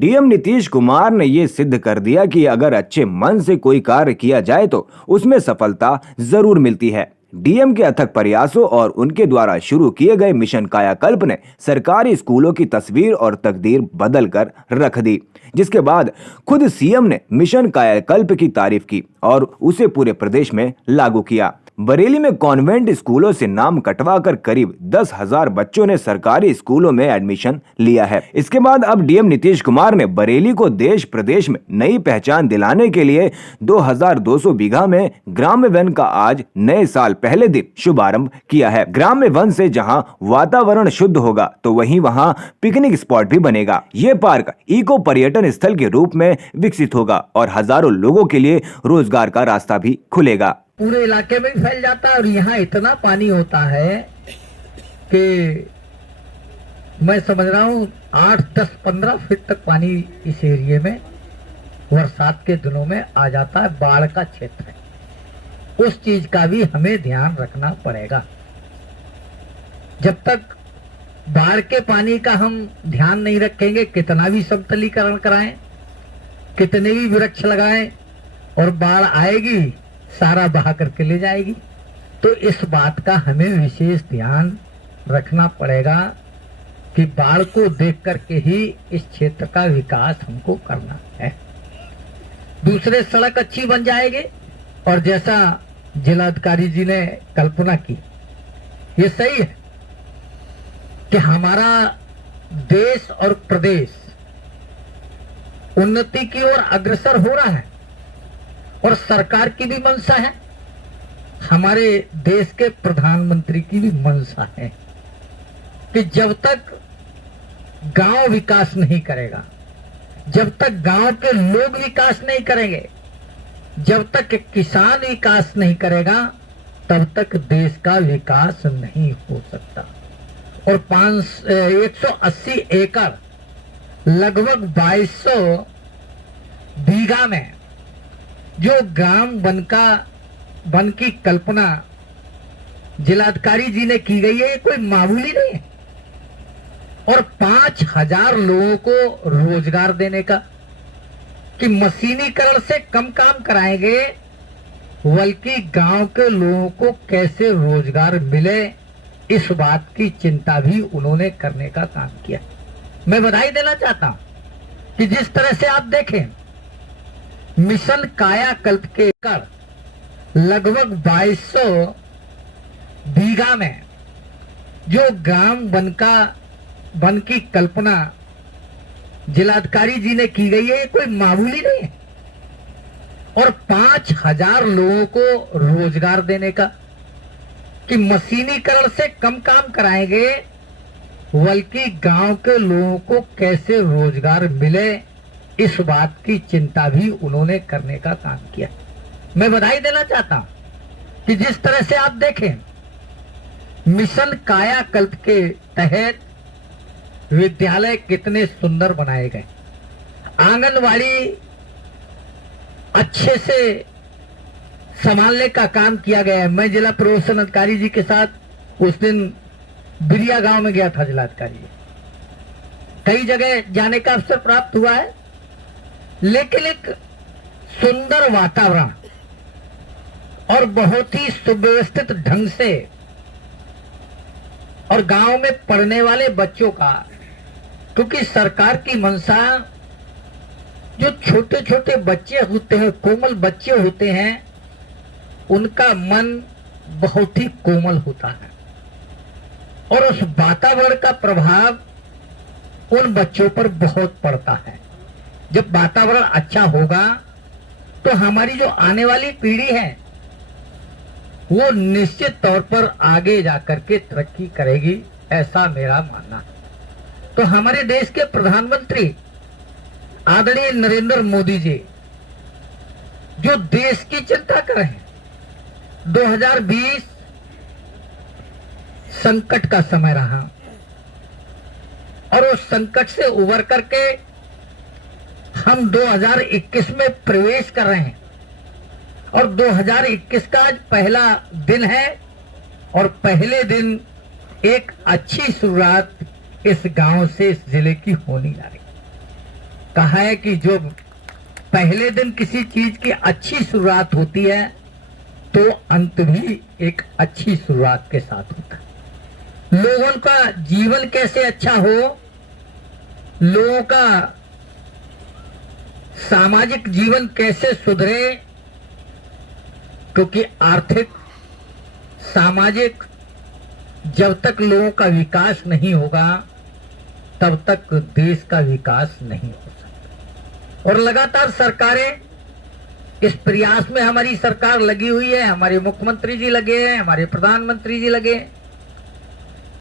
DM Nitish Kumar ने ये सिद्ध कर दिया कि अगर अच्छे मन से कोई कार्य किया जाए तो उसमें सफलता जरूर मिलती है। डीएम के अथक प्रयासों और उनके द्वारा शुरू किए गए मिशन कायाकल्प ने सरकारी स्कूलों की तस्वीर और तकदीर बदल कर रख दी, जिसके बाद खुद सीएम ने मिशन कायाकल्प की तारीफ की और उसे पूरे प्रदेश में लागू किया। बरेली में कॉन्वेंट स्कूलों से नाम कटवाकर करीब 10,000 बच्चों ने सरकारी स्कूलों में एडमिशन लिया है। इसके बाद अब डीएम नीतीश कुमार ने बरेली को देश प्रदेश में नई पहचान दिलाने के लिए 2200 बीघा में ग्राम्य वन का आज नए साल पहले दिन शुभारंभ किया है। ग्राम्य वन से जहां वातावरण शुद्ध होगा तो वहीं वहां पिकनिक स्पॉट भी बनेगा। ये पार्क इको पर्यटन स्थल के रूप में विकसित होगा और हजारों लोगों के लिए रोजगार का रास्ता भी खुलेगा। पूरे इलाके में फैल जाता है और यहाँ इतना पानी होता है कि मैं समझ रहा हूँ 8, 10, 15 फीट तक पानी इस एरिए में बरसात के दिनों में आ जाता है। बाढ़ का क्षेत्र है, उस चीज का भी हमें ध्यान रखना पड़ेगा। जब तक बाढ़ के पानी का हम ध्यान नहीं रखेंगे, कितना भी समतलीकरण कराएं, कितने भी वृक्ष लगाएं और बाढ़ आएगी सारा बहा करके ले जाएगी। तो इस बात का हमें विशेष ध्यान रखना पड़ेगा कि बाढ़ को देख करके ही इस क्षेत्र का विकास हमको करना है। दूसरे सड़क अच्छी बन जाएगी और जैसा जिलाधिकारी जी ने कल्पना की, ये सही है कि हमारा देश और प्रदेश उन्नति की ओर अग्रसर हो रहा है और सरकार की भी मंशा है, हमारे देश के प्रधानमंत्री की भी मंशा है कि जब तक गांव विकास नहीं करेगा, जब तक गांव के लोग विकास नहीं करेंगे, जब तक किसान विकास नहीं करेगा, तब तक देश का विकास नहीं हो सकता। और 180 एकड़ लगभग 2200 बीघा में जो ग्राम वन की कल्पना जिलाधिकारी जी ने की गई है, ये कोई मामूली नहीं है। और 5000 लोगों को रोजगार देने का, कि मशीनीकरण से कम काम कराएंगे बल्कि गांव के लोगों को कैसे रोजगार मिले, इस बात की चिंता भी उन्होंने करने का काम किया। मैं बधाई देना चाहता हूं कि जिस तरह से आप देखें, मिशन कायाकल्प के कर लगभग 2200 बीघा में जो ग्राम वन की कल्पना जिलाधिकारी जी ने की गई है, ये कोई मामूली नहीं है। और 5000 लोगों को रोजगार देने का, कि मशीनीकरण से कम काम कराएंगे बल्कि गांव के लोगों को कैसे रोजगार मिले, इस बात की चिंता भी उन्होंने करने का काम किया। मैं बधाई देना चाहता हूं कि जिस तरह से आप देखें, मिशन कायाकल्प के तहत विद्यालय कितने सुंदर बनाए गए, आंगनवाड़ी अच्छे से संभालने का काम किया गया है। मैं जिला प्रशासन अधिकारी जी के साथ उस दिन बिरिया गांव में गया था। जिलाधिकारी जी, कई जगह जाने का अवसर प्राप्त हुआ है, लेकिन एक सुंदर वातावरण और बहुत ही सुव्यवस्थित ढंग से, और गांव में पढ़ने वाले बच्चों का, क्योंकि सरकार की मंशा, जो छोटे छोटे बच्चे होते हैं, कोमल बच्चे होते हैं, उनका मन बहुत ही कोमल होता है और उस वातावरण का प्रभाव उन बच्चों पर बहुत पड़ता है। जब वातावरण अच्छा होगा तो हमारी जो आने वाली पीढ़ी है वो निश्चित तौर पर आगे जाकर के तरक्की करेगी, ऐसा मेरा मानना है। तो हमारे देश के प्रधानमंत्री आदरणीय नरेंद्र मोदी जी जो देश की चिंता कर रहे हैं, 2020 संकट का समय रहा और उस संकट से उबर करके हम 2021 में प्रवेश कर रहे हैं और 2021 का आज पहला दिन है और पहले दिन एक अच्छी शुरुआत इस गांव से, इस जिले की होने जा रही। कहा है कि जो पहले दिन किसी चीज की अच्छी शुरुआत होती है तो अंत भी एक अच्छी शुरुआत के साथ होता है। लोगों का जीवन कैसे अच्छा हो, लोगों का सामाजिक जीवन कैसे सुधरे, क्योंकि आर्थिक सामाजिक जब तक लोगों का विकास नहीं होगा तब तक देश का विकास नहीं हो सकता। और लगातार सरकारें इस प्रयास में, हमारी सरकार लगी हुई है, हमारे मुख्यमंत्री जी लगे हैं, हमारे प्रधानमंत्री जी लगे हैं